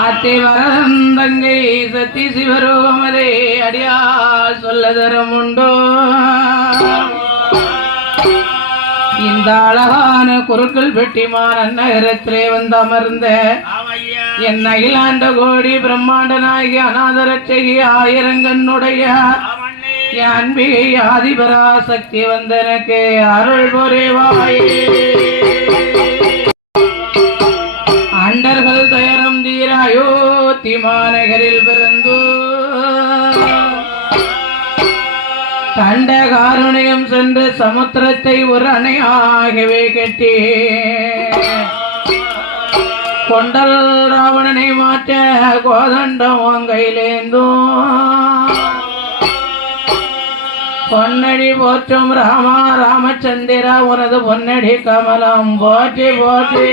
அத்தி வரந்தங்கை சத்தி சிவரோகமதே அடியால் சொல்ல தரம் உண்டோ இந்த அழகான குருக்கள் பெட்டிமான் நகரத்திலே வந்து அமர்ந்த என் அகிலாண்ட கோடி பிரம்மாண்ட நாயகி அநாதரட்சகி ஆயிரங்கண்ணுடைய என் அன்பிகை ஆதிபராசக்தி வந்தனக்கு அருள் புரிவாயே அண்டர்கள் துயரம் தீர அயோத்தி மாநகரில் பிறந்து கண்ட காருணியம் சென்று சமுத்திரத்தை ஒரு அணையாகவே கட்டி கொண்டல் ராவணனை மாற்ற கோதண்டம் கையிலேந்தும் பொன்னடி போற்றும் ராமா ராமச்சந்திரா உனது பொன்னடி கமலம் போற்றி போற்றி